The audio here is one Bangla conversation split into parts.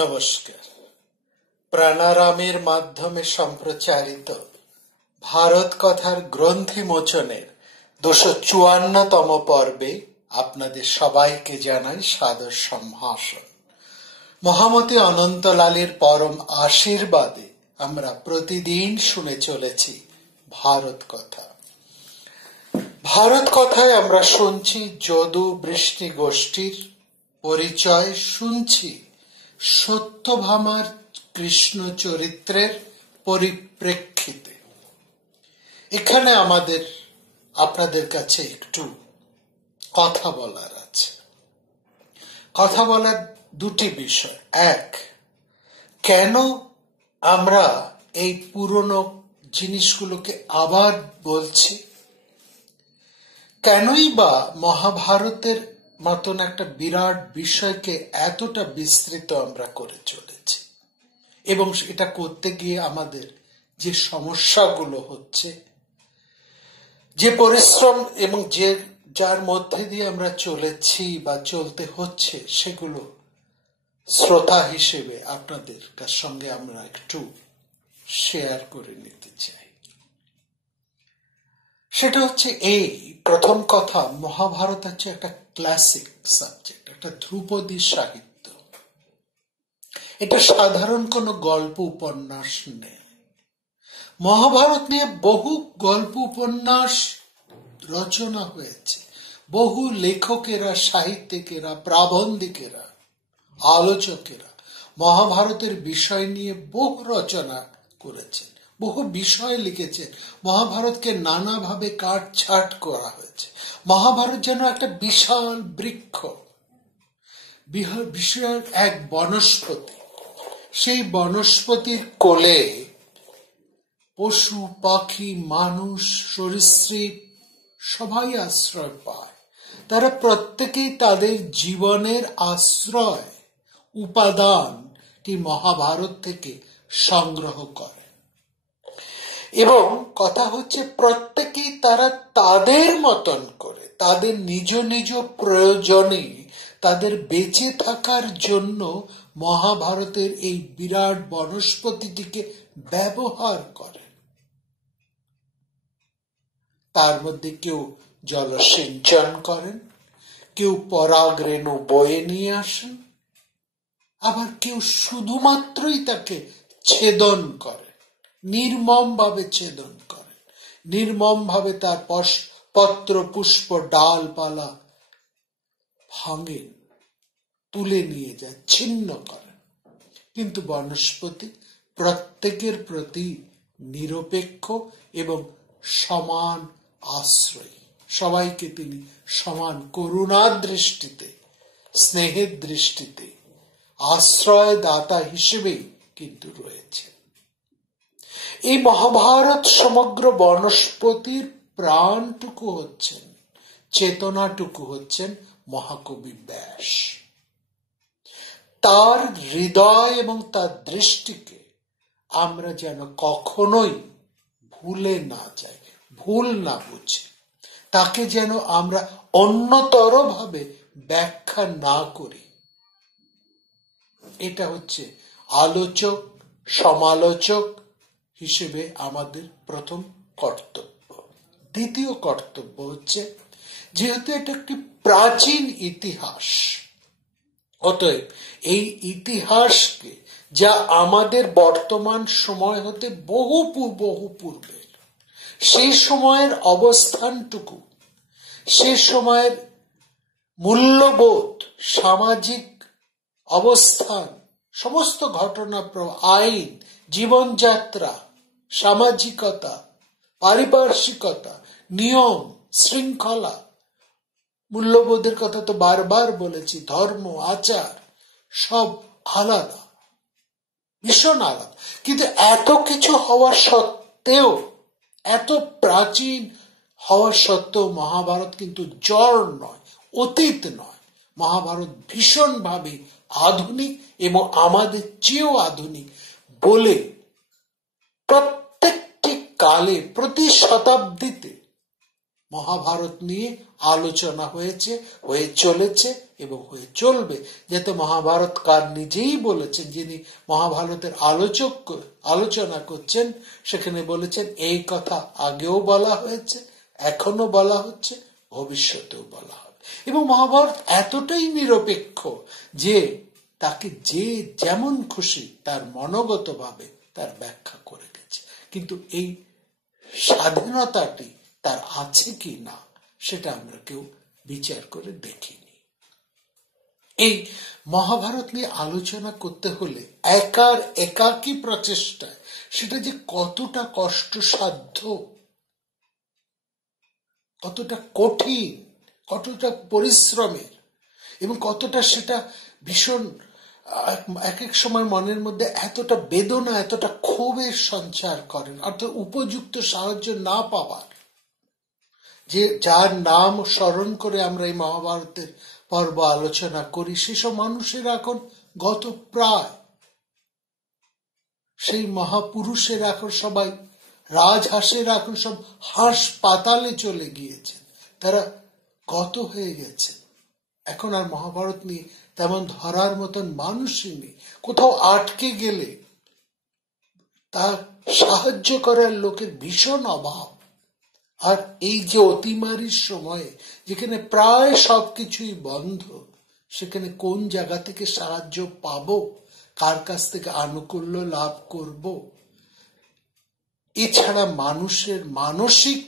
নমস্কার। প্রাণারামের মাধ্যমে সম্প্রচারিত ভারত কথার গ্রন্থি মোচনের 254তম পর্বে আপনাদের সবাইকে জানাই সাদর সম্ভাষণ। মহামতি অনন্তলালের পরম আশীর্বাদে আমরা প্রতিদিন শুনে চলেছি ভারত কথা। ভারত কথায় আমরা শুনছি যদু বৃষ্টি গোষ্ঠীর পরিচয়, শুনছি সত্যভামার কৃষ্ণ চরিত্রের পরিপ্রেক্ষিতে। এখানে আপনাদের কাছে একটু কথা বলার আছে। কথা বলার দুটি বিষয়। এক, কেন আমরা এই পুরনো জিনিসগুলোকে আবার বলছি? কেনই বা মহাভারতের মতন একটা বিরাট বিষয়কে এতটা বিস্তৃত আমরা করে চলেছি, এবং এটা করতে গিয়ে আমাদের যে সমস্যাগুলো হচ্ছে, যে পরিশ্রম এবং যার মধ্যে দিয়ে আমরা চলেছি বা চলতে হচ্ছে, সেগুলো শ্রোতা হিসেবে আপনাদের সঙ্গে আমরা একটু শেয়ার করে নিতে চাই। সেটা হচ্ছে এই প্রথম কথা, মহাভারত হচ্ছে একটা ক্লাসিক সাবজেক্ট, একটা ধ্রুপদী সাহিত্য। এটা সাধারণ কোনো গল্প উপন্যাস নেই। মহাভারত নিয়ে বহু গল্প উপন্যাস রচনা হয়েছে। বহু লেখকেরা, সাহিত্যিকেরা, প্রাবন্ধিকেরা, আলোচকেরা মহাভারতের বিষয় নিয়ে বহু রচনা করেছেন, বহু বিষয় লিখেছেন। মহাভারতকে নানাভাবে কাটছাট করা হয়েছে। মহাভারত যেন একটা বিশাল বৃক্ষ, বিশাল এক বনস্পতি। সেই বনস্পতির কোলে পশু পাখি, মানুষ, সরীসৃপ সবাই আশ্রয় পায়। তারা প্রত্যেকেই তাদের জীবনের আশ্রয় উপাদানটি মহাভারত থেকে সংগ্রহ করে। এবং কথা হচ্ছে, প্রত্যেকেই তারা তাদের মতন করে, তাদের নিজ নিজ প্রয়োজনে, তাদের বেঁচে থাকার জন্য মহাভারতের এই বিরাট বনস্পতিটিকে ব্যবহার করে। তার মধ্যে কেউ জলসিঞ্চন করেন, কেউ পরাগ রেণু বয়ে নিয়ে আসেন, আবার কেউ শুধুমাত্রই তাকে ছেদন করে, নির্মম ভাবে ছেদন করেন, নির্মম ভাবে তার পত্র পুষ্প ডালপালা ভাঙেন, তুলে নিয়ে যায়, ছিন্ন করেন। কিন্তু বনস্পতি প্রত্যেকের প্রতি নিরপেক্ষ এবং সমান আশ্রয়ী। সবাইকে তিনি সমান করুণার দৃষ্টিতে, স্নেহের দৃষ্টিতে আশ্রয় দাতা হিসেবেই কিন্তু রয়েছে। এই মহাভারত সমগ্র বনস্পতির প্রাণটুকু হচ্ছেন, চেতনাটুকু হচ্ছেন মহাকবি ব্যাস। তার হৃদয় এবং তার দৃষ্টিকে আমরা যেন কখনোই ভুলে না যাই, ভুল না বুঝি। তাকে যেন আমরা অন্যতর ভাবে ব্যাখ্যা না করি। এটা হচ্ছে আলোচক, সমালোচক হিসেবে আমাদের প্রথম কর্তব্য। দ্বিতীয় কর্তব্য হচ্ছে, যেহেতু এটা একটি প্রাচীন ইতিহাস, অতএব এই ইতিহাসকে, যা আমাদের বর্তমান সময় হতে বহু পূর্বে, সেই সময়ের অবস্থানটুকু, সেই সময়ের মূল্যবোধ, সামাজিক অবস্থান, সমস্ত ঘটনা, আইন, জীবনযাত্রা, সামাজিকতা, পারিপার্শ্বিকতা, নিয়ম, শৃঙ্খলা, মূল্যবোধের কথা তো বারবার বলেছি, ধর্ম, আচার সব আলাদা, ভীষণ আলাদা। কিন্তু এত কিছু হওয়া সত্ত্বেও, এত প্রাচীন হওয়া সত্ত্বেও মহাভারত কিন্তু জড় নয়, অতীত নয়। মহাভারত ভীষণভাবে আধুনিক এবং আমাদের চেয়েও আধুনিক বলে প্রত্যেকটি কালে, প্রতি শতাব্দীতে মহাভারত নিয়ে আলোচনা হয়ে চলেছে, এবং হয়ে চলবে। যেহেতু মহাভারতকার নিজেই বলেছেন, যিনি মহাভারতের আলোচনা করছেন, সেখানে বলেছেন এই কথা আগেও বলা হয়েছে, এখনো বলা হচ্ছে, ভবিষ্যতেও বলা হবে। এবং মহাভারত এতটাই নিরপেক্ষ যে তাকে যে যেমন খুশি তার মনোগতভাবে তার ব্যাখ্যা করে গেছে। কিন্তু এই স্বাধীনতাটি তার আছে কি না সেটা আমরা কেউ বিচার করে দেখিনি। এই মহাভারত নিয়ে আলোচনা করতে হলে একাকী প্রচেষ্টায় সেটা যে কতটা কষ্টসাধ্য, কতটা কঠিন, কতটা পরিশ্রমের, এবং কতটা সেটা ভীষণ এক এক সময় মনের মধ্যে এতটা বেদনা, এতটা ক্ষোভের সঞ্চার করেন। অর্থাৎ উপযুক্ত সাহায্য না পাওয়ার, যে যার নাম স্মরণ করে আমরা এই মহাভারতের পর্ব আলোচনা করি, সেসব মানুষেরা এখন গত প্রায়, সেই মহাপুরুষেরা এখন সবাই, রাজহাঁসেরা এখন সব হাসপাতালে চলে গিয়েছেন, তারা গত হয়ে গেছেন। এখন আর মহাভারত নিয়ে তেমন ধরার মতন মানুষই নেই। কোথাও আটকে গেলে তার সাহায্য করার লোকের ভীষণ অভাব। আর এই যে অতিমারির সময়ে যেখানে প্রায় সবকিছুই বন্ধ, সেখানে কোন জায়গা থেকে সাহায্য পাবো, কার কাছ থেকে আনুকূল্য লাভ করব? এছাড়া মানুষের মানসিক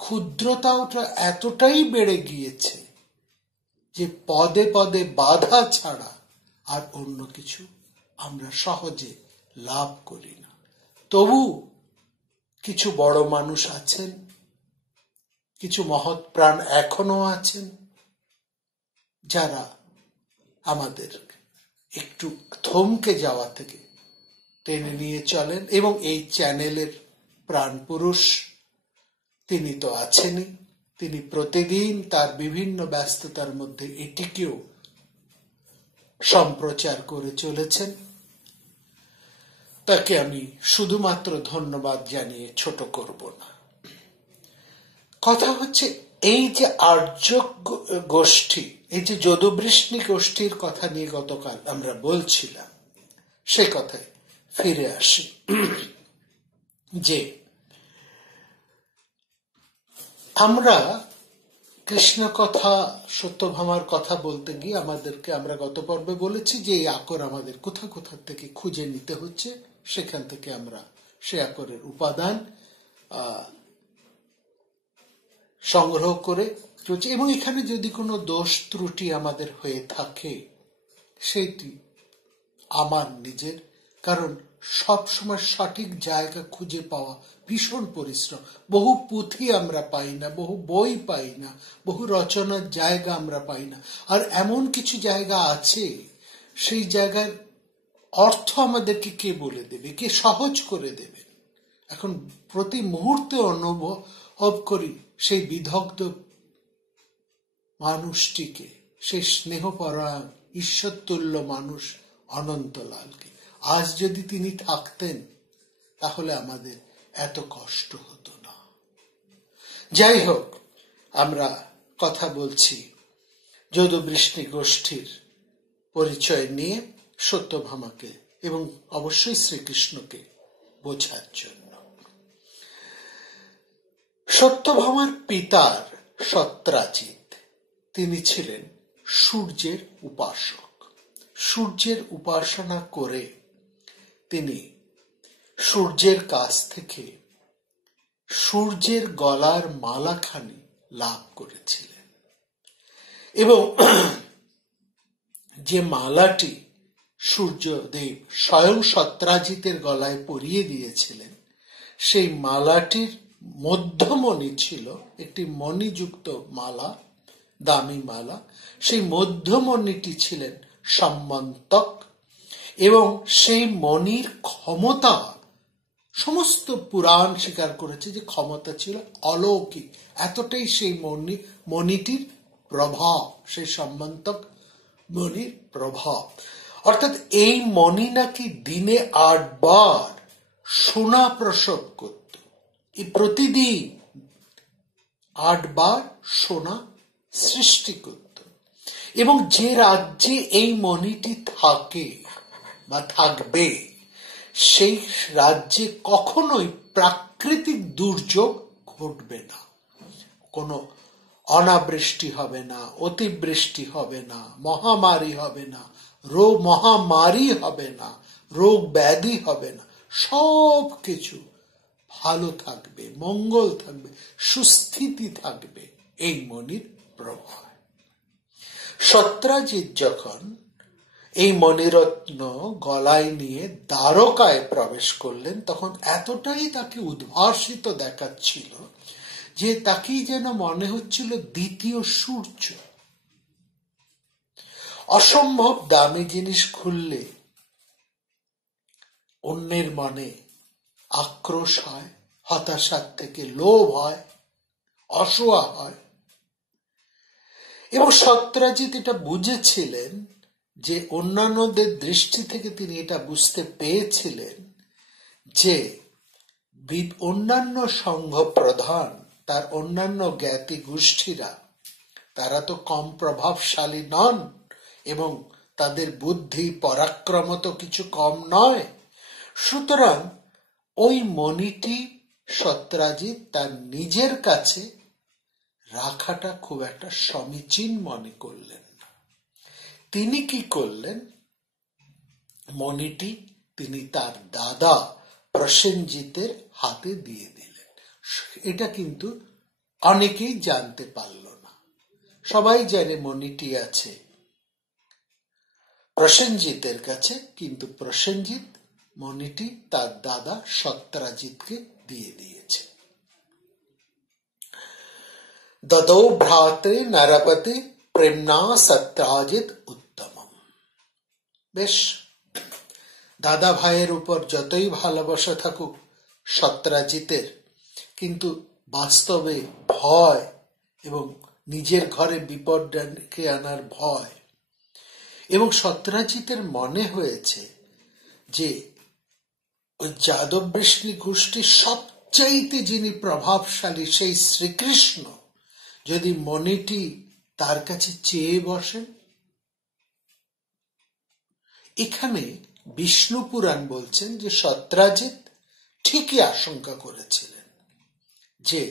ক্ষুদ্রতাটা এতটাই বেড়ে গিয়েছে যে পদে পদে বাধা ছাড়া আর অন্য কিছু আমরা সহজে লাভ করি না। তবু কিছু বড় মানুষ আছেন, কিছু মহৎ প্রাণ এখনো আছেন, যারা আমাদের একটু থমকে যাওয়া থেকে টেনে নিয়ে চলেন। এবং এই চ্যানেলের প্রাণ পুরুষ তিনি তো আছেনই, তিনি প্রতিদিন তার বিভিন্ন ব্যস্ততার মধ্যে এটিকেও সম্প্রচার করে চলেছেন। তাকে আমি শুধুমাত্র ধন্যবাদ জানিয়ে ছোট করব না। কথা হচ্ছে, এই যে আর্য গোষ্ঠী, এই যে যদুবৃষ্ণি গোষ্ঠীর কথা নিয়ে গতকাল আমরা বলছিলাম, সে কথায় ফিরে আসি। যে আমরা কৃষ্ণ কথা, সত্যভামার কথা বলতে গিয়ে আমরা গত পর্বে বলেছি যে এই আকর আমাদের কোথা কোথা থেকে খুঁজে নিতে হচ্ছে, সেখান থেকে আমরা সে আকরের উপাদান সংগ্রহ করে চলছি। এবং এখানে যদি কোনো দোষ ত্রুটি আমাদের হয়ে থাকে, সেটি আমার নিজের, কারণ সব সময় সঠিক জায়গা খুঁজে পাওয়া ভীষণ পরিশ্রম। বহু পুঁথি আমরা পাই না, বহু বই পাই না, বহু রচনার জায়গা আমরা পাই না। আর এমন কিছু জায়গা আছে, সেই জায়গার অর্থ আমাদেরকে কে বলে দেবে, কে সহজ করে দেবে? এখন প্রতি মুহূর্তে অনুভব করি সেই বিদগ্ধ মানুষটিকে, সেই স্নেহপরায়ণ ঈশ্বরতুল্য মানুষ অনন্তলালকে। আজ যদি তিনি থাকতেন তাহলে আমাদের এত কষ্ট হতো না। যাই হোক, আমরা কথা বলছি যদুবৃষ্ণি গোষ্ঠীর পরিচয় নিয়ে সত্যভামাকে এবং অবশ্যই শ্রীকৃষ্ণকে বোঝার জন্য। সত্যভামার পিতার সত্রাজিৎ, তিনি ছিলেন সূর্যের উপাসক। সূর্যের উপাসনা করে তিনি সূর্যের কাছ থেকে সূর্যের গলার মালাখানি লাভ করেছিলেন। এবং যে মালাটি সূর্যদেব স্বয়ং সত্রাজিতের গলায় পরিয়ে দিয়েছিলেন, সেই মালাটির মধ্যমণি ছিল একটি মণিযুক্ত মালা, দামি মালা। সেই মধ্যমণিটি ছিলেন সম্মন্তক, এবং সেই মণির ক্ষমতা সমস্ত পুরাণ স্বীকার করেছে যে ক্ষমতা ছিল অলৌকিক। এতটাই সেই মণিটির প্রভাব, সেই সম্মন্তক মণির প্রভাব। অর্থাৎ এই মণি নাকি দিনে 8 বার সোনা প্রসব করত। এই প্রতিদিন 8 বার সোনা সৃষ্টি করত। এবং যে রাজ্যে এই মণিটি থাকে বা থাকবে সেই রাজ্যে কখনোই প্রাকৃতিক দুর্যোগ ঘটবে না, কোনো অনাবৃষ্টি হবে না, অতিবৃষ্টি হবে না, মহামারী হবে না, মহামারী হবে না, রোগ ব্যাধি হবে না, সব কিছু ভালো থাকবে, মঙ্গল থাকবে, সুস্থিতি থাকবে এই মণির প্রভাব। সত্রাজিৎ যখন এই মণিরত্ন গলায় নিয়ে দ্বারকায় প্রবেশ করলেন তখন এতটাই তাকে উদ্ভাসিত দেখাচ্ছিল যে তাকেই যেন মনে হচ্ছিল দ্বিতীয় সূর্য। অসম্ভব দামি জিনিস খুললে অন্যের মনে আক্রোশ হয়, হতাশার থেকে লোভ হয়, অসূয়া হয়। এবং সত্রাজিৎ এটা বুঝেছিলেন যে অন্যান্যদের দৃষ্টি থেকে তিনি এটা বুঝতে পেরেছিলেন যে অন্যান্য সংঘ প্রধান, তার অন্যান্য জ্ঞাতি গোষ্ঠীরা, তারা তো কম প্রভাবশালী নন এবং তাদের বুদ্ধি পরাক্রম তো কিছু কম নয়। সুতরাং ওই মণিটি সত্রাজিৎ তার নিজের কাছে রাখাটা খুব একটা সমীচীন মনে করলেন না। তিনি কি করলেন, মণিটি তিনি তার দাদা প্রসেনজিতের হাতে দিয়ে দিলেন। এটা কিন্তু অনেকেই জানতে পারল না। সবাই জানে মণিটি আছে প্রসেনজিতের কাছে, কিন্তু প্রসেনজিৎ মণিটি তার দাদা সত্রাজিৎকে দিয়ে দিয়েছে। দদৌ ভ্রাতৃ নরপতি প্রেমনা সত্রাজিৎ উত্তমম। বেশ, দাদা ভাইয়ের উপর যতই ভালোবাসা থাকুক সত্রাজিতের, কিন্তু বাস্তবে ভয় এবং নিজের ঘরে বিপদ ডেকে আনার ভয়, এবং সত্রাজিতের মনে হয়েছে যে ওই যাদব বৃষ্ণি গোষ্ঠীর সবচাইতে যিনি প্রভাবশালী সেই শ্রীকৃষ্ণ যদি মণিটি তার কাছে চেয়ে বসেন। এখানে বিষ্ণু পুরাণ বলছেন যে সত্রাজিৎ ঠিকই আশঙ্কা করেছিলেন যে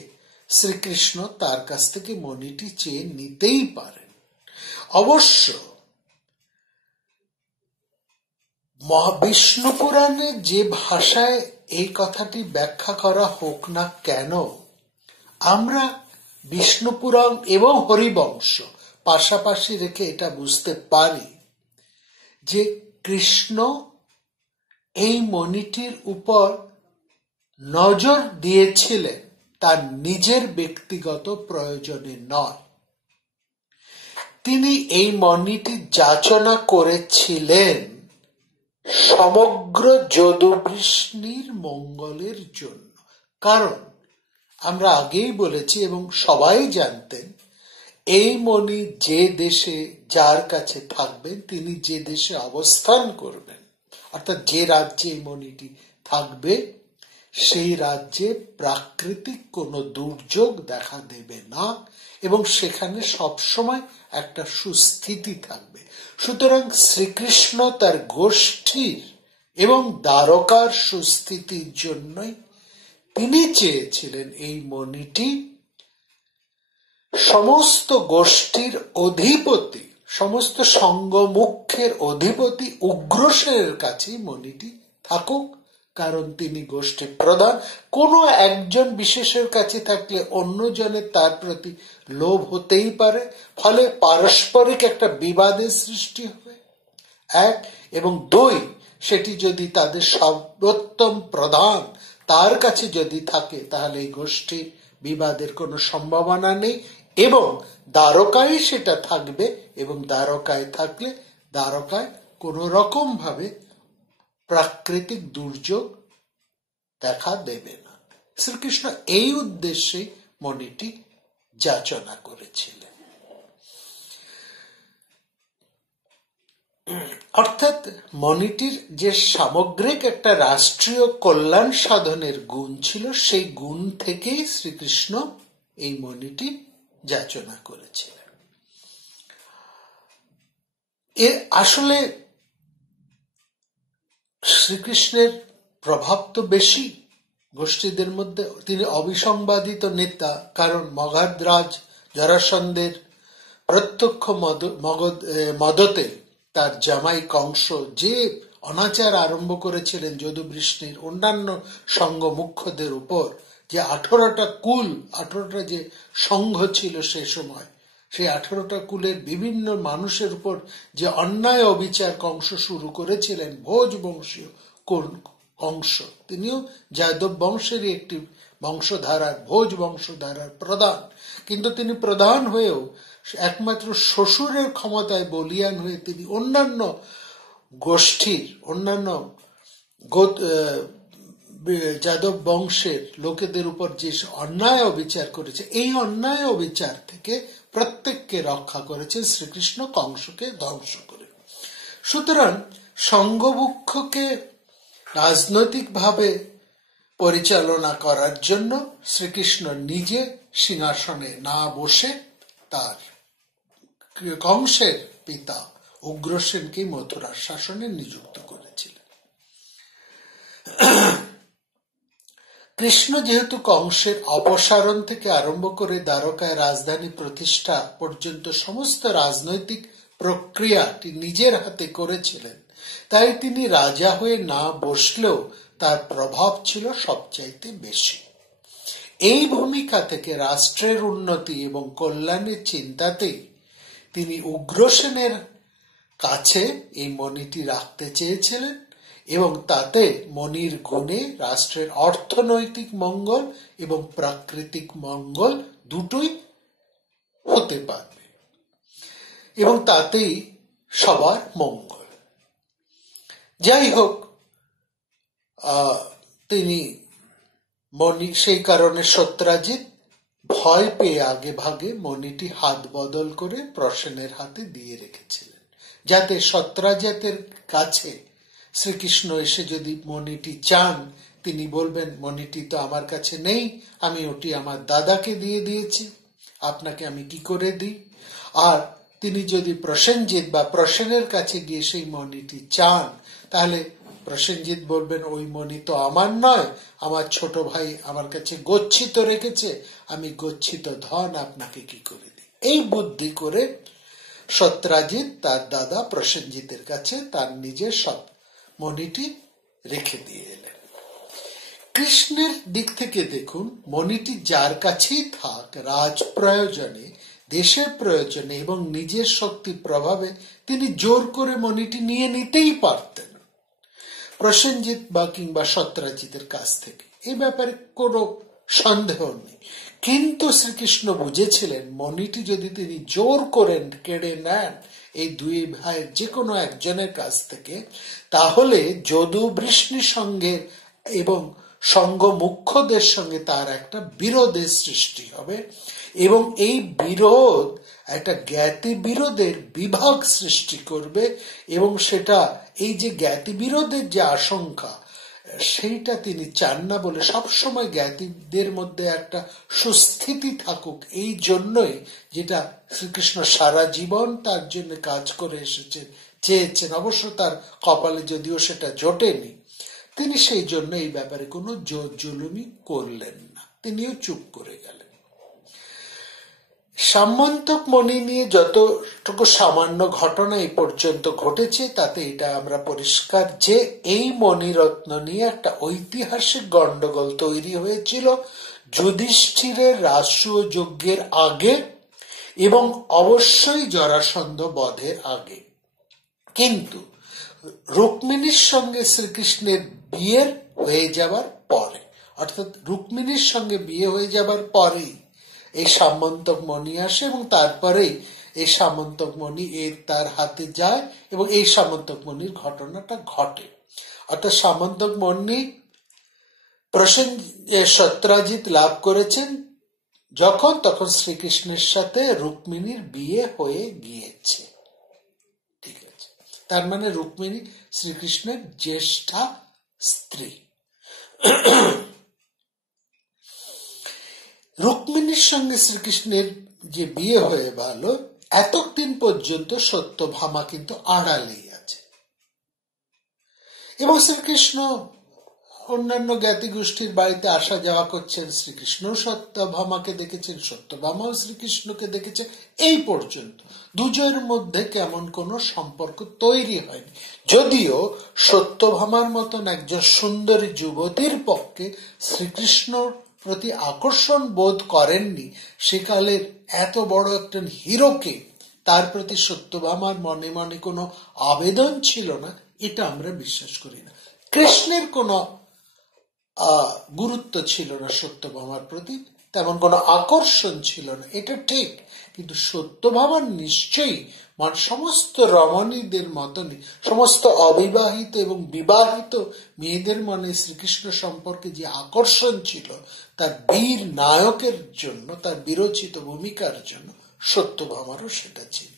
শ্রীকৃষ্ণ তার কাছ থেকে মণিটি চেয়ে নিতেই পারেন। অবশ্য বিষ্ণু পুরাণে যে ভাষায় এই কথাটি ব্যাখ্যা করা হোক না কেন, আমরা বিষ্ণু পুরাণ এবং হরিবংশ পাশাপাশি রেখে এটা বুঝতে পারি যে কৃষ্ণ এই মণিটির উপর নজর দিয়েছিলেন তার নিজের ব্যক্তিগত প্রয়োজনে নয়। তিনি এই মণিটি যাচনা করেছিলেন সমগ্র যদুবৃষ্ণির মঙ্গলের জন্য। কারণ আমরা আগেই বলেছি এবং সবাই জানতেন, এই মণি যে দেশে যার কাছে থাকবেন, তিনি যে দেশে অবস্থান করবেন, অর্থাৎ যে রাজ্যে এই মণিটি থাকবে, সেই রাজ্যে প্রাকৃতিক কোনো দুর্যোগ দেখা দেবে না এবং সেখানে সবসময় একটা সুস্থিতি থাকবে। সুতরাং শ্রীকৃষ্ণ তার গোষ্ঠীর এবং দ্বারকার সুস্থিতির জন্যই তিনি চেয়েছিলেন এই মণিটি সমস্ত গোষ্ঠীর অধিপতি, সমস্ত সঙ্গমুখের অধিপতি উগ্রসেনের কাছে মণিটি থাকুক, কারণ তিনি গোষ্ঠী প্রধান। কোনো একজন বিশেষের কাছে থাকলে অন্যজনের তার প্রতি লোভ হতেই পারে, ফলে পারস্পরিক একটা বিবাদের সৃষ্টি হবে, এক। এবং দুই, সেটি যদি তাদের সর্বোত্তম প্রধান তার কাছে যদি থাকে তাহলে এই গোষ্ঠীর বিবাদের কোনো সম্ভাবনা নেই এবং দ্বারকায় সেটা থাকবে, এবং দ্বারকায় থাকলে দ্বারকায় কোনো রকম ভাবে প্রাকৃতিক দুর্যোগ দেখা দেবে না। শ্রীকৃষ্ণ এই উদ্দেশ্যে মণিটি যাচনা করেছিলেন। অর্থাৎ মণিটির যে সামগ্রিক একটা রাষ্ট্রীয় কল্যাণ সাধনের গুণ ছিল, সেই গুণ থেকেই শ্রীকৃষ্ণ এই মণিটি যাচনা করেছিলেন। এ আসলে শ্রীকৃষ্ণের প্রভাব তো বেশি গোষ্ঠীদের মধ্যে। তিনি অবিসংবাদিত নেতা, কারণ মগধরাজ জরাসন্ধের প্রত্যক্ষ মদতে তার জামাই কংস যে অনাচার আরম্ভ করেছিলেন যদুবৃষ্ণির অন্যান্য সঙ্গ মুখ্যদের উপর, যে 18টা কুল, 18টা যে সংঘ ছিল সে সময়, সেই 18টা কুলের বিভিন্ন মানুষের উপর যে অন্যায় অবিচার কংস শুরু করেছিলেন, ভোজ বংশীয় কংস, তিনিও যাদব বংশেরই একটি বংশধারার, ভোজ বংশধারার প্রধান। কিন্তু তিনি প্রধান হয়েও একমাত্র শ্বশুরের ক্ষমতায় বলিয়ান হয়ে তিনি অন্যান্য গোষ্ঠীর, অন্যান্য যাদব বংশের লোকেদের উপর যে অন্যায় অবিচার করেছে, এই অন্যায় অবিচার থেকে প্রত্যেককে রক্ষা করেছে শ্রীকৃষ্ণ কংসকে ধ্বংস করে। সুতরাং সঙ্গমুখ্যকে রাজনৈতিকভাবে পরিচালনা করার জন্য শ্রীকৃষ্ণ নিজে সিংহাসনে না বসে তার কংসের পিতা উগ্রসেনকে মথুরার শাসনে নিযুক্ত করেছিলেন। কৃষ্ণ যেহেতু কংসের অপসারণ থেকে আরম্ভ করে দ্বারকায় রাজধানী প্রতিষ্ঠা পর্যন্ত সমস্ত রাজনৈতিক প্রক্রিয়াটি নিজের হাতে করেছিলেন, তাই তিনি রাজা হয়ে না বসলেও তার প্রভাব ছিল সবচাইতে বেশি। এই ভূমিকা থেকে রাষ্ট্রের উন্নতি এবং কল্যাণের চিন্তাতেই তিনি উগ্রসেনের কাছে এই মণিটি রাখতে চেয়েছিলেন, এবং তাতে মণির গুণে রাষ্ট্রের অর্থনৈতিক মঙ্গল এবং প্রাকৃতিক মঙ্গল দুটোই হতে পারবে, এবং তাতেই সবার মঙ্গল। যাই হোক, তিনি সেই কারণে সত্রাজিৎ ভয় পেয়ে আগে ভাগে মণিটি হাত বদল করে প্রসেনের হাতে দিয়ে রেখেছিলেন, যাতে সত্রাজিতের কাছে শ্রীকৃষ্ণ এসে যদি মণিটি চান, তিনি বলবেন মণিটি তো আমার কাছে নেই, আমি ওটি আমার দাদাকে দিয়ে দিয়েছি, আপনাকে আমি কি করে দিই। আর তিনি যদি প্রসেনজিৎ বা প্রসেনের কাছে গিয়ে সেই মণিটি চান, তাহলে প্রসেনজিৎ বলবেন ওই মণি তো আমার নয়, আমার ছোট ভাই আমার কাছে গচ্ছিত রেখেছে, আমি গচ্ছিত ধন আপনাকে কি করে দিই। এই বুদ্ধি করে সত্রাজিৎ তার দাদা প্রসেনজিতের কাছে তার নিজের সব মণিটি রেখে দিয়ে এলেন। কৃষ্ণের দিক থেকে দেখুন, মণিটি যার কাছেই থাক, রাজ প্রয়োজনে, দেশের প্রয়োজনে এবং নিজের শক্তি প্রভাবে তিনি জোর করে মণিটি নিয়ে নিতেই পারতেন প্রসেনজিৎ বা কিংবা সত্রাজিতের কাছ থেকে, এই ব্যাপারে কোনো সন্দেহ নেই। কিন্তু শ্রীকৃষ্ণ বুঝেছিলেন মণিটি যদি তিনি জোর করেন কেড়ে নেন এই দুই ভাইয়ের যে কোনো একজনের কাছ থেকে, তাহলে যদুবৃষ্ণির সঙ্গে এবং সঙ্গ মুখ্যদের সঙ্গে তার একটা বিরোধের সৃষ্টি হবে, এবং এই বিরোধ একটা জ্ঞাতি বিরোধের বিভাগ সৃষ্টি করবে, এবং সেটা এই যে জ্ঞাতি বিরোধের যে আশঙ্কা, সেইটা তিনি চান না বলে সবসময় জ্ঞাতিদের মধ্যে একটা সুস্থিতি থাকুক, এই জন্যই যেটা শ্রীকৃষ্ণ সারা জীবন তার জন্য কাজ করে এসেছেন, চেয়েছেন, অবশ্য তার কপালে যদিও সেটা জোটেনি, তিনি সেই জন্য এই ব্যাপারে কোনো জোর জুলুমি করলেন না, তিনিও চুপ করে গেলেন। সামন্তক মণি নিয়ে যতটুকু সামান্য ঘটনা এই পর্যন্ত ঘটেছে, তাতে এটা আমরা পরিষ্কার যে এই মণিরত্ন নিয়ে একটা ঐতিহাসিক গন্ডগোল তৈরি হয়েছিল যুধিষ্ঠিরের রাষ্ট্রীয় যজ্ঞের আগে এবং অবশ্যই জরাসন্ধ বধের আগে। কিন্তু রুক্মিণীর সঙ্গে শ্রীকৃষ্ণের বিয়ে হয়ে যাবার পরে, অর্থাৎ রুক্মিণীর সঙ্গে বিয়ে হয়ে যাবার পরেই এই সামন্তক মণি আসে, এবং তারপরেই এই সামন্তক মণি তার হাতে যায় এবং এই সামন্তক মণির ঘটনাটা ঘটে। অর্থাৎ সামন্তক মণি সত্রাজিৎ লাভ করেছেন তখন শ্রীকৃষ্ণের সাথে রুক্মিণীর বিয়ে হয়ে গিয়েছে। ঠিক আছে, তার মানে রুক্মিণী শ্রীকৃষ্ণের জ্যেষ্ঠা স্ত্রী। রুক্মিণীর সঙ্গে শ্রীকৃষ্ণের যে বিয়ে হয়ে গেল, এতদিন পর্যন্ত সত্যভামা কিন্তু আড়ালেই আছে, এবং শ্রীকৃষ্ণ অন্যান্য জ্ঞাতি গোষ্ঠীর বাড়িতে আসা যাওয়া করছেন। শ্রীকৃষ্ণ সত্যভামাকে দেখেছেন, সত্যভামাও শ্রীকৃষ্ণকে দেখেছেন। এই পর্যন্ত দুজনের মধ্যে কেমন কোনো সম্পর্ক তৈরি হয়নি, যদিও সত্যভামার মতন একজন সুন্দরী যুবতীর পক্ষে শ্রীকৃষ্ণ প্রতি আকর্ষণ বোধ করেননি সেকালের এত বড় একজন হিরোকে তার প্রতি সত্যভামার মনে মনে কোনো আবেদন ছিল না, এটা আমরা বিশ্বাস করি না। কৃষ্ণের কোনো গুরুত্ব ছিল না সত্যভামার প্রতি, তেমন কোনো আকর্ষণ ছিল না, এটা ঠিক। কিন্তু সত্যভামার নিশ্চয়ই সমস্ত রমণীদের মতনই সমস্ত অবিবাহিত এবং বিবাহিত মেয়েদের মনে শ্রীকৃষ্ণ সম্পর্কে যে আকর্ষণ ছিল, তার বীর নায়কের জন্য, তার বিরচিত ভূমিকার জন্য সত্যভামারও সেটা ছিল।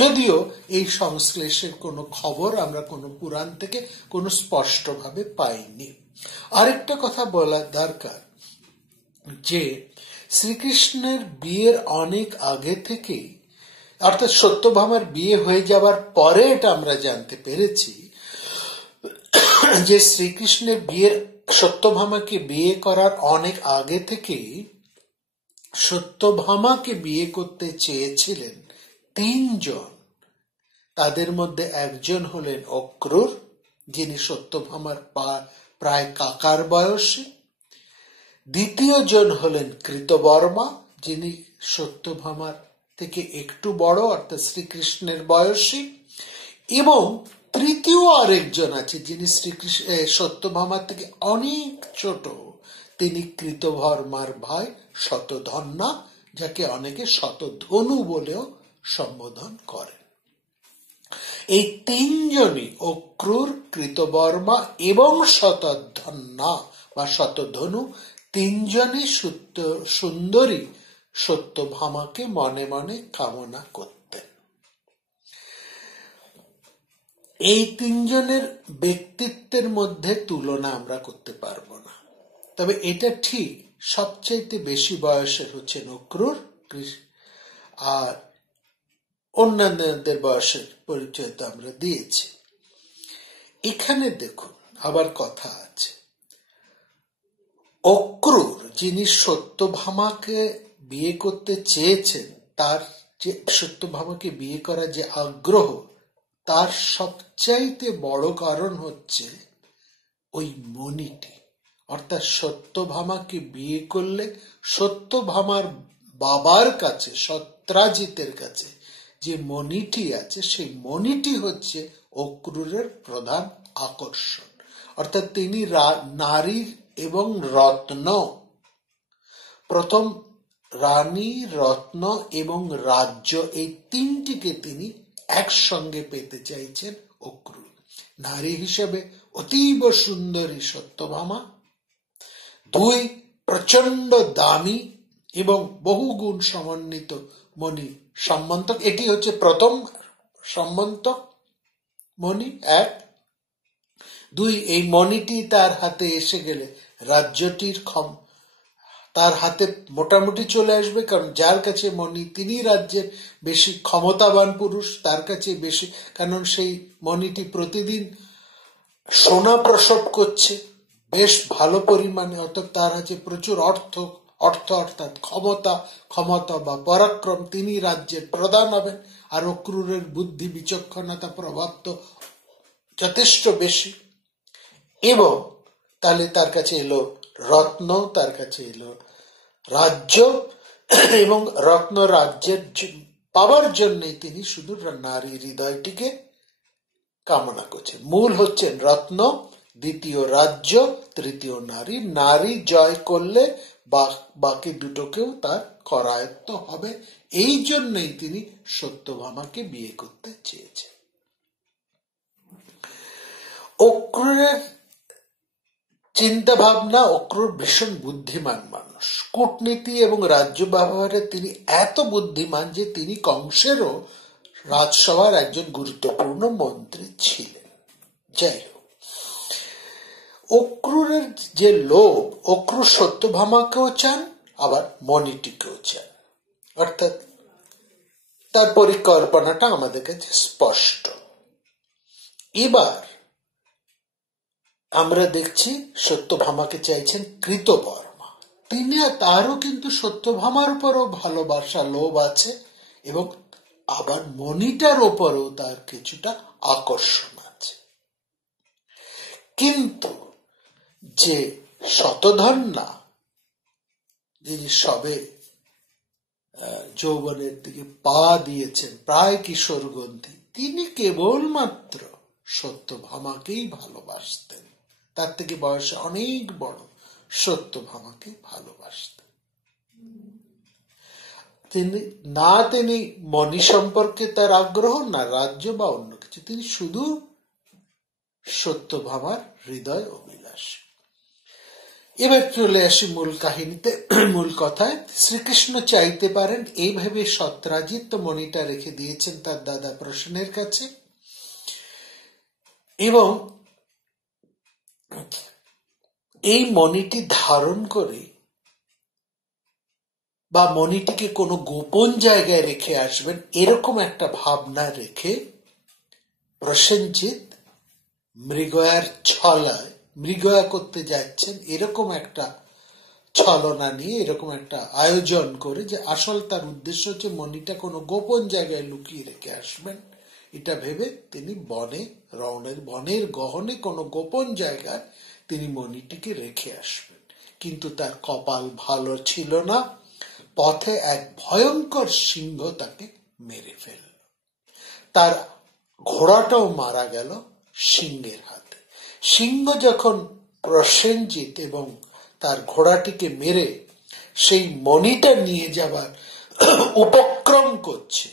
যদিও এই সংশ্লেষের কোনো খবর আমরা কোনো পুরাণ থেকে কোনো স্পষ্টভাবে পাইনি। আরেকটা কথা বলা দরকার যে শ্রীকৃষ্ণের বিয়ের অনেক আগে থেকেই, অর্থাৎ সত্যভামার বিয়ে হয়ে যাবার পরে এটা আমরা জানতে পেরেছি যে শ্রীকৃষ্ণের সত্যভামাকে বিয়ে করার অনেক আগে থেকেই সত্যভামাকে বিয়ে করতে চেয়েছিলেন তিনজন। তাদের মধ্যে একজন হলেন অক্রূর, যিনি সত্যভামার প্রায় কাকার বয়সী। দ্বিতীয় জন হলেন কৃতবর্মা, যিনি সত্যভামার থেকে একটু বড়, অর্থাৎ শ্রীকৃষ্ণের বয়সী। এবং তৃতীয় আরেকজন আছে যিনি সত্যভামার থেকে অনেক ছোট, তিনি কৃতবর্মার ভাই শতধন্বা, যাকে অনেকে শতধনু বলেও সম্বোধন করেন। এই তিনজনই অক্রূর, কৃতবর্মা এবং শতধন্বা বা শতধনু, তিনজনই সুন্দরী সত্যভামাকে মনে মনে কামনা করতেন। এই তিনজনের ব্যক্তিত্বের মধ্যে তুলনা আমরা করতে পারবো না, তবে এটা ঠিক সবচাইতে বেশি বয়সের হচ্ছেন অক্রূর, আর অন্যান্যদের বয়সের পরিচয় তো আমরা দিয়েছি। এখানে দেখুন আবার কথা আছে, অক্রূর যিনি সত্যভামাকে বিয়ে করতে চেয়েছেন, তার যে সত্যভামাকে বিয়ে করার যে আগ্রহ, তার সবচাইতে বড় কারণ হচ্ছে ওই মণিটি। অর্থাৎ সত্যভামাকে বিয়ে করলে সত্যভামার বাবার কাছে, সত্রাজিতের কাছে যে মণিটি আছে, সেই মণিটি হচ্ছে অক্রূরের প্রধান আকর্ষণ। অর্থাৎ তিনি নারী এবং রত্ন, প্রথম রানী, রত্ন এবং রাজ্য, এই তিনটিকে তিনি একসঙ্গে পেতে চাইছেন অক্রূর। নারী হিসেবে অতীব সুন্দরী সত্যভামা, দুই প্রচন্ড দামি এবং বহুগুণ সমন্বিত মণি সম্বন্তক, এটি হচ্ছে প্রথম সম্বন্তক মণি এক। দুই, এই মণিটি তার হাতে এসে গেলে রাজ্যটির তার হাতে মোটামুটি চলে আসবে, কারণ যার কাছে মণি তিনি রাজ্যের বেশি ক্ষমতাবান পুরুষ, তার কাছে বেশি, কারণ সেই মণিটি প্রতিদিন সোনা প্রসব করছে বেশ ভালো পরিমাণে, অর্থাৎ তার আছে প্রচুর অর্থ অর্থাৎ ক্ষমতা বা পরাক্রম, তিনি রাজ্যের প্রধান হবেন। আর অক্রূরের বুদ্ধি, বিচক্ষণতা, প্রভাব তো যথেষ্ট বেশি। এবং তাহলে তার কাছে এলো রত্ন, তার কাছে এলো রাজ্য, এবং রত্ন রাজ্যের পাওয়ার জন্যই তিনি শুধু নারী হৃদয়টিকে কামনা করছেন। মূল হচ্ছেন রত্ন, দ্বিতীয় রাজ্য, তৃতীয় নারী। নারী জয় করলে বাকি দুটোকেও তার করায়ত্ত হবে, এই জন্যই তিনি সত্যভামাকে বিয়ে করতে চেয়েছেন। অক্রূরের চিন্তা ভাবনা, অক্রূর ভীষণ বুদ্ধিমান মানুষ। কূটনীতি এবং রাজ্য ব্যবহারে তিনি এত বুদ্ধিমান যে তিনি কংসেরও রাজসভার একজন গুরুত্বপূর্ণ মন্ত্রী ছিলেন। যাই হোক, অক্রূরের যে লোভ, অক্রূর সত্যভামাকেও চান, আবার মণিটিকেও চান। অর্থাৎ তার পরিকল্পনাটা আমাদের কাছে স্পষ্ট। এবার আমরা দেখছি সত্যভামাকে চাইছেন কৃতবর্মা। তিনি, তারও কিন্তু সত্যভামার উপরও ভালোবাসা, লোভ আছে, এবং আবার মণিটার ওপরও তার কিছুটা আকর্ষণ আছে। কিন্তু যে শতধন্যা, যিনি সবে যৌবনের দিকে পা দিয়েছেন, প্রায় কিশোরগন্ধি, তিনি কেবলমাত্র সত্যভামাকেই ভালোবাসতেন। তার থেকে বয়সে অনেক বড় সত্যভামাকে ভালোবাসতেন। তিনি মণি সম্পর্কে তার আগ্রহ, না রাজ্য বা অন্য কিছু, তিনি শুধু সত্যভামার হৃদয় অভিলাষ। এবার চলে আসি মূল কাহিনীতে, মূল কথায়। শ্রীকৃষ্ণ চাইতে পারেন এই ভেবে সত্রাজিৎ মণিটা রেখে দিয়েছেন তার দাদা প্রসেনের কাছে, এবং এই মণিটি ধারণ করে বা মণিটিকে কোনো গোপন জায়গায় রেখে আসবেন, এরকম একটা ভাবনা রেখে প্রসেনজিৎ মৃগয়ার ছলায়, মৃগয়া করতে যাচ্ছেন এরকম একটা ছলনা নিয়ে, এরকম একটা আয়োজন করে, যে আসল তার উদ্দেশ্য হচ্ছে মণিটা কোনো গোপন জায়গায় লুকিয়ে রেখে আসবেন। এটা ভেবে তিনি বনের গহনে কোনো গোপন জায়গায় তিনি মণিটিকে রেখে আসবেন। কিন্তু তার কপাল ভালো ছিল না, পথে এক ভয়ঙ্কর সিংহ তাকে মেরে ফেলল। তার ঘোড়াটাও মারা গেল সিংহের হাতে। সিংহ যখন প্রসেনজিৎ এবং তার ঘোড়াটিকে মেরে সেই মণিটা নিয়ে যাবার উপক্রম করছে,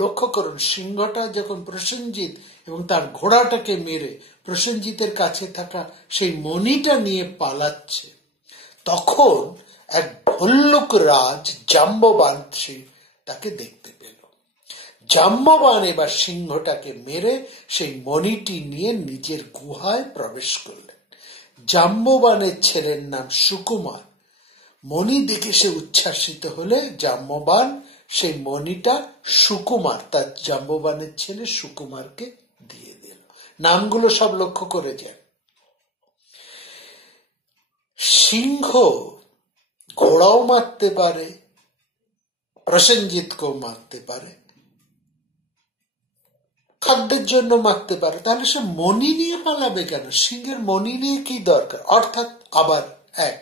লক্ষ্য করুন, সিংহটা যখন প্রসেনজিৎ এবং তার ঘোড়াটাকে মেরে প্রসেনজিতের কাছে থাকা সেই মণিটা নিয়ে পালাচ্ছে, তখন এক ভল্লুক রাজ জাম্ববান তাকে দেখতে পেল। জাম্ববান এবার সিংহটাকে মেরে সেই মণিটি নিয়ে নিজের গুহায় প্রবেশ করলেন। জাম্ববানের ছেলের নাম সুকুমার। মণি দেখে সে উচ্ছ্বাসিত হলে জাম্ববান সেই মণিটা সুকুমার, তার জাম্ববানের ছেলে সুকুমারকে দিয়ে দিল। নামগুলো সব লক্ষ্য করে যান। সিংহ ঘোড়াও মারতে পারে, প্রসেনজিৎকেও মারতে পারে, খাদ্যের জন্য মারতে পারে, তাহলে সে মণি নিয়ে পালাবে কেন? সিংহের মণি নিয়ে কি দরকার? অর্থাৎ আবার এক,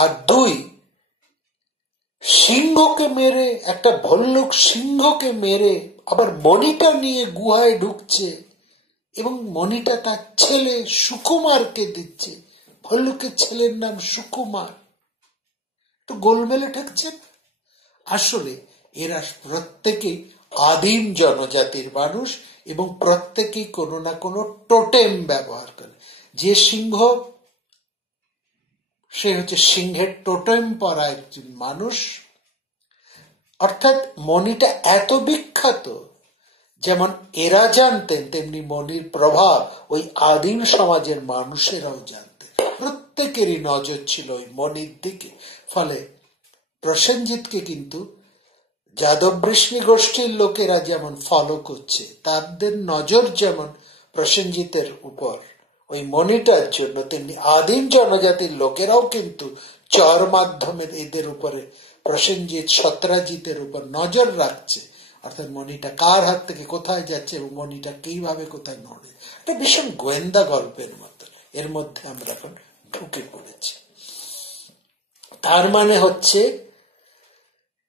আর দুই, সিংহকে মেরে, একটা ভল্লুক সিংহকে মেরে আবার মণিটা নিয়ে গুহায় ঢুকছে, এবং মণিটা তার ছেলে সুকুমারকে দিচ্ছে। ভল্লুকের ছেলের নাম সুকুমার। তো গোলমেলে ঠেকছে। আসলে এরা প্রত্যেকেই আদিম জনজাতির মানুষ, এবং প্রত্যেকেই কোনো না কোনো টোটেম ব্যবহার করে। যে সিংহ, সে হচ্ছে সিংহের টোটেম পরা একজন মানুষ। অর্থাৎ মণিটা এত বিখ্যাত, যেমন এরা জানতেন, তেমনি মণির প্রভাব ওই আদিম সমাজের মানুষেরাও জানতেন। প্রত্যেকেরই নজর ছিল ওই মণির দিকে। ফলে প্রসেনজিৎকে কিন্তু যাদব বৃষ্ণি গোষ্ঠীর লোকেরা যেমন ফলো করছে, তাদের নজর যেমন প্রসেনজিতের উপর ওই মণিটার জন্য, তেমনি আদিম জনজাতির লোকেরাও কিন্তু চর মাধ্যমে এদের উপরে, প্রসেনজিৎ সত্রাজিতের উপর নজর রাখছে। অর্থাৎ মণিটা কার হাত থেকে কোথায় যাচ্ছে এবং মণিটা কিভাবে কোথায় নড়ে, এটা ভীষণ গোয়েন্দা গল্পের মতো। এর মধ্যে আমরা এখন ঢুকে পড়েছি। তার মানে হচ্ছে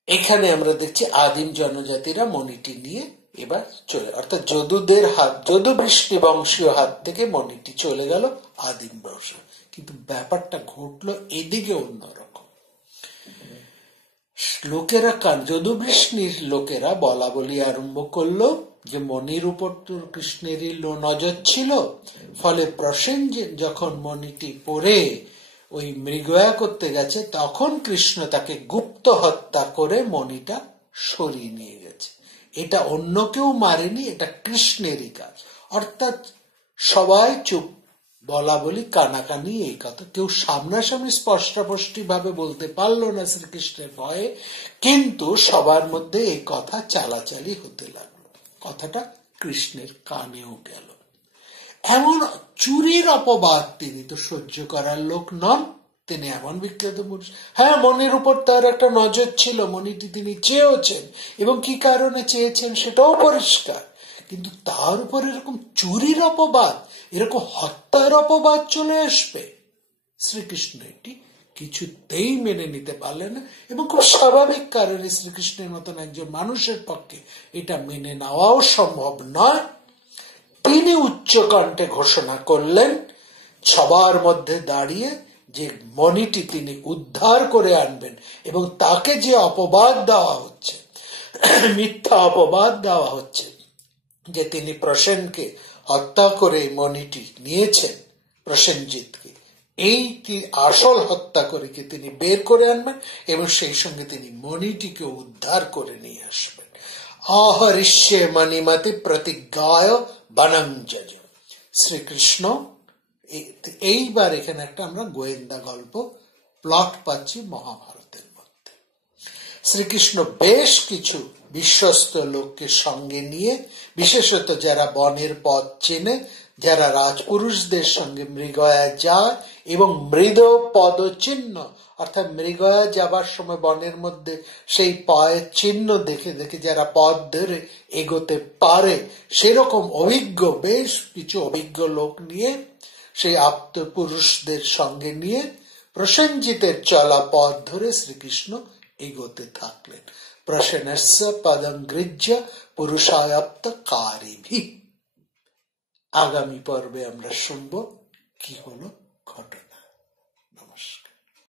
এখানে আমরা দেখছি আদিম জনজাতিরা মণিটি নিয়ে এবার চলে, অর্থাৎ যদু বৃষ্ণি বংশীয় হাত থেকে মণিটি চলে গেল আদিম বংশ। কিন্তু ব্যাপারটা ঘটলো এদিকে অন্যরকম। লোকেরা যদু বৃষ্ণির লোকেরা বলা বলি আরম্ভ করলো যে মণির উপর তো কৃষ্ণেরই নজর ছিল। ফলে প্রসেনজিৎ যখন মণিটি পরে ওই মৃগয়া করতে গেছে, তখন কৃষ্ণ তাকে গুপ্ত হত্যা করে মণিটা সরিয়ে নিয়ে গেছে। এটা অন্য কেউ মারেনি, এটা কৃষ্ণেরই কাজ। অর্থাৎ সবাই চুপ, বলা বলি কানাকানি এই কথা, কেউ সামনাসামনি স্পষ্টাস্পষ্টি ভাবে বলতে পারলো না শ্রীকৃষ্ণের ভয়ে, কিন্তু সবার মধ্যে এই কথা চালাচালি হতে লাগলো, কথাটা কৃষ্ণের কানেও গেল। এমন চুরির অপবাদ তিনি তো সহ্য করার লোক নন, তিনি এমন বিখ্যাত পুরুষ। হ্যাঁ, মনির উপর তার একটা নজর ছিল, মনিটি তিনি চেয়েছেন এবং কি কারণে চেয়েছেন সেটাও পরিষ্কার, কিন্তু তার উপর এরকম চুরির অপবাদ, এরকম হত্যার অপবাদ চলে আসবে, শ্রীকৃষ্ণ এটি কিছুতেই মেনে নিতে পারলেন না। এবং খুব স্বাভাবিক কারণে শ্রীকৃষ্ণের মতন একজন মানুষের পক্ষে এটা মেনে নেওয়াও সম্ভব নয়। তিনি উচ্চকণ্ঠে ঘোষণা করলেন সবার মধ্যে দাঁড়িয়ে যে মণিটি তিনি উদ্ধার করে আনবেন, এবং তাকে যে অপবাদ দেওয়া হচ্ছে, মিথ্যা অপবাদ দেওয়া হচ্ছে যে তিনি প্রসেনকে হত্যা করে মণিটি নিয়েছেন, প্রসেনজিৎকে, এই আসল হত্যা করে কি তিনি বের করে আনবেন এবং সেই সঙ্গে তিনি মণিটিকে উদ্ধার করে নিয়ে আসবেন। আহরিষ্যে মণিমতি প্রতিজ্ঞায় বনং যজ। শ্রীকৃষ্ণ এইবার এখানে একটা আমরা গোয়েন্দা গল্প প্লট পাচ্ছি মহাভারতের মধ্যে। শ্রীকৃষ্ণ বেশ কিছু বিশ্বস্ত লোককে সঙ্গে নিয়ে, বিশেষত যারা বনের পথ চেনে, যারা রাজপুরুষদের সঙ্গে মৃগয়া যায় এবং মৃদ পদ চিহ্ন, অর্থাৎ মৃগয়া যাবার সময় বনের মধ্যে সেই পায়ের চিহ্ন দেখে দেখে যারা পথ ধরে এগোতে পারে, সেরকম অভিজ্ঞ বেশ কিছু অভিজ্ঞ লোক নিয়ে, সেই আপ্ত পুরুষদের সঙ্গে নিয়ে প্রসেনজিতের চলা পথ ধরে শ্রীকৃষ্ণ এগোতে থাকলেন। প্রসেনস্য পদং গৃহ্য পুরুষায়প্ত কারিভি। আগামী পর্বে আমরা শুনব কি হলো ঘটনা।